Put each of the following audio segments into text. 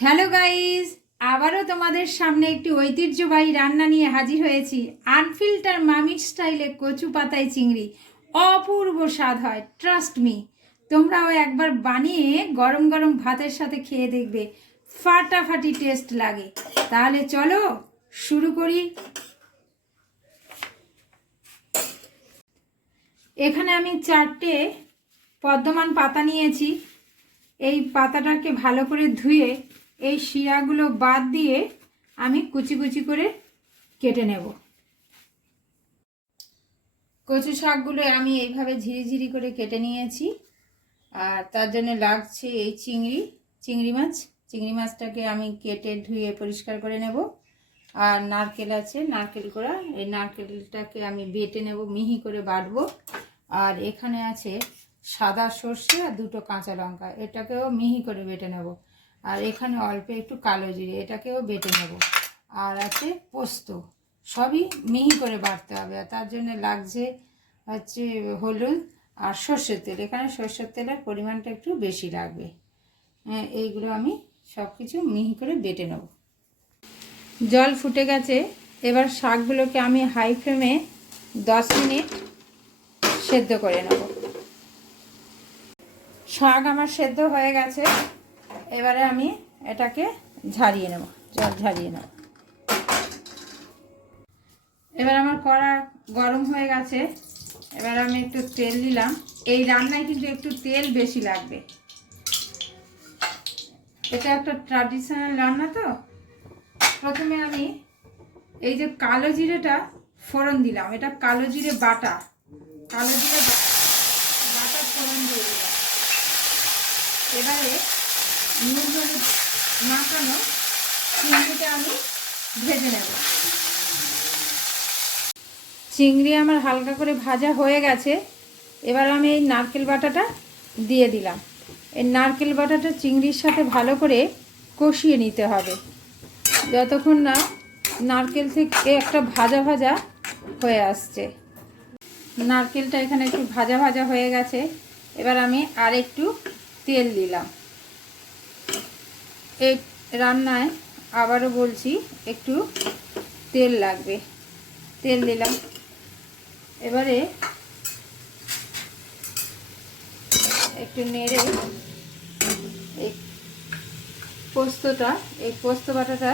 Hello guys, আবারও তোমাদের সামনে একটি ঐতিহ্যবাহী রান্না নিয়ে হাজির হয়েছি। আনফিল্টার মামির স্টাইলে কচু পাতায় চিংড়ি অপূর্ব স্বাদ হয়, ট্রাস্ট মি। তোমরাও একবার বানিয়ে গরম গরম ভাতের সাথে খেয়ে দেখবে, ফাটাফাটি টেস্ট লাগে। তাহলে চলো শুরু করি। এখানে আমি 4টে পদ্মমান পাতা নিয়েছি। এই পাতাটাকে ভালো করে ধুয়ে এই শিরাগুলো বাদ দিয়ে আমি কুচি কুচি করে কেটে নেব। কচু শাকগুলো আমি এইভাবে ঝিরিঝিরি করে কেটে নিয়েছি। আর তার জন্য লাগছে এই চিংড়ি মাছ। চিংড়ি মাছটাকে আমি কেটে ধুয়ে পরিষ্কার করে নেব। আর নারকেল আছে, নারকেল কোড়া, এই নারকেলটাকে আমি বেটে নেব, মিহি করে বাটবো। আর এখানে আছে সাদা সর্ষে আর 2টো কাঁচা লঙ্কা, এটাকেও মিহি করে বেটে নেব। আর এখানে অল্প একটু কালো জিরে, এটাকেও বেটে নেব। আর আছে পোস্ত, সবই মিহি করে বাটতে হবে। আর তার জন্য লাগছে হচ্ছে হলুদ আর সর্ষের তেল। এখানে সর্ষের তেলের পরিমাণটা একটু বেশি লাগবে। এইগুলো আমি সব কিছু মিহি করে বেটে নেব। জল ফুটে গেছে, এবার শাকগুলোকে আমি হাই ফ্লেমে 10 মিনিট সেদ্ধ করে নেব। শাক আমার সেদ্ধ হয়ে গেছে, এবারে আমি এটাকে ঝারিয়ে নেব, জল ঝারিয়ে নেব। এবার আমার কড়া গরম হয়ে গেছে, এবার আমি একটু তেল দিলাম। এই রান্নায় কিন্তু একটু তেল বেশি লাগবে, এটা একটা ট্র্যাডিশনাল রান্না। তো প্রথমে আমি এই যে কালো জিরেটা ফোড়ন দিলাম, এটা কালো জিরে বাটা, কালো জিরে বাটা ফোড়ন দিয়ে দিলাম। এবারে নুন হলুদ মাখানো চিংড়িটা আমি ভেজে নেব। চিংড়ি আমার হালকা করে ভাজা হয়ে গেছে, এবার আমি এই নারকেল বাটাটা দিয়ে দিলাম। এই নারকেল বাটাটা চিংড়ির সাথে ভালো করে কষিয়ে নিতে হবে, যতক্ষণ না নারকেল থেকে একটা ভাজা ভাজা হয়ে আসছে। নারকেলটা এখানে একটু ভাজা ভাজা হয়ে গেছে, এবার আমি আর একটু তেল দিলাম। এই রান্নায় আবারও বলছি একটু তেল লাগবে, তেল দিলাম। এবারে একটু নেড়ে এই পোস্ত বাটাটা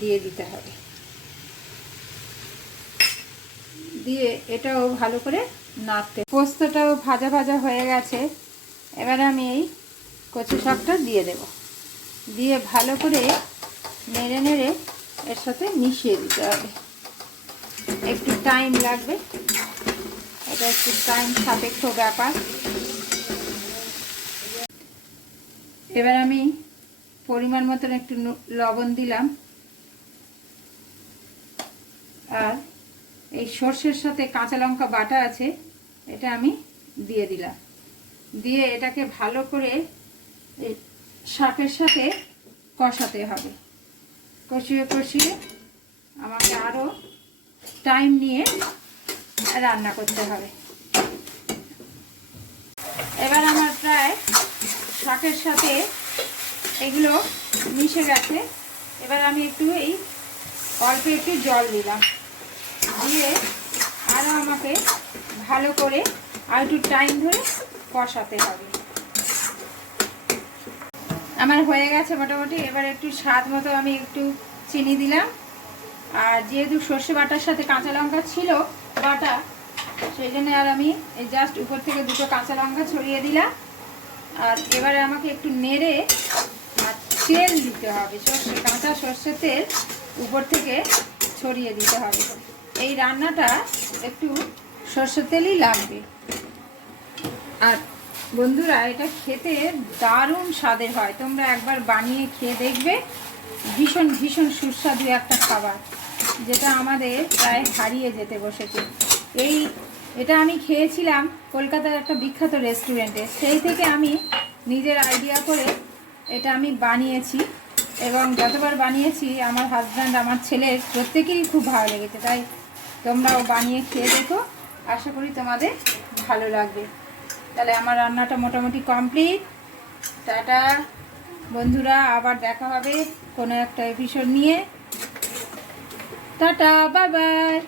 দিয়ে দিতে হবে, দিয়ে এটাও ভালো করে নাড়তে। পোস্তটাও ভাজা ভাজা হয়ে গেছে, এবারে আমি এই কচু শাকটা দিয়ে দেব, দিয়ে ভালো করে নেড়ে নেড়ে এর সাথে মিশিয়ে দিতে হবে। একটু টাইম লাগবে, এটা একটু টাইম সাপেক্ষ ব্যাপার। এবার আমি পরিমাণ মতন একটু লবণ দিলাম। আর এই সর্ষের সাথে কাঁচা লঙ্কা বাটা আছে, এটা আমি দিয়ে দিলাম। দিয়ে এটাকে ভালো করে এই শাকের সাথে কষাতে হবে। কষিয়ে কষিয়ে আমাকে আরও টাইম নিয়ে রান্না করতে হবে। এবার আমার প্রায় শাকের সাথে এগুলো মিশে গেছে, এবার আমি একটু এই অল্প একটু জল দিলাম, দিয়ে আরও আমাকে ভালো করে আর একটু টাইম ধরে কষাতে হবে। আমার হয়ে গেছে মোটামুটি। এবার একটু স্বাদ মতো আমি একটু চিনি দিলাম। আর যেহেতু সর্ষে বাটার সাথে কাঁচা লঙ্কা ছিল বাটা, সেই জন্য আর আমি এই জাস্ট উপর থেকে 2টো কাঁচা লঙ্কা ছড়িয়ে দিলাম। আর এবারে আমাকে একটু নেড়ে আর তেল দিতে হবে, কাঁচা সর্ষের তেল উপর থেকে ছড়িয়ে দিতে হবে। এই রান্নাটা একটু সর্ষের তেলই লাগবে। আর বন্ধুরা, এটা খেতে দারুণ স্বাদের হয়, তোমরা একবার বানিয়ে খেয়ে দেখবে। ভীষণ ভীষণ সুস্বাদু একটা খাবার, যেটা আমাদের প্রায় হারিয়ে যেতে বসেছে। এটা আমি খেয়েছিলাম কলকাতার একটা বিখ্যাত রেস্টুরেন্টে, সেই থেকে আমি নিজের আইডিয়া করে এটা আমি বানিয়েছি। এবং যতবার বানিয়েছি আমার হাজব্যান্ড, আমার ছেলের প্রত্যেকেরই খুব ভালো লেগেছে। তাই তোমরাও বানিয়ে খেয়ে দেখো, আশা করি তোমাদের ভালো লাগবে। তাহলে আমার রান্নাটা মোটামুটি কমপ্লিট। টাটা। বন্ধুরা, আবার দেখা হবে কোনো একটা এপিসোড নিয়ে। Tata, bye bye.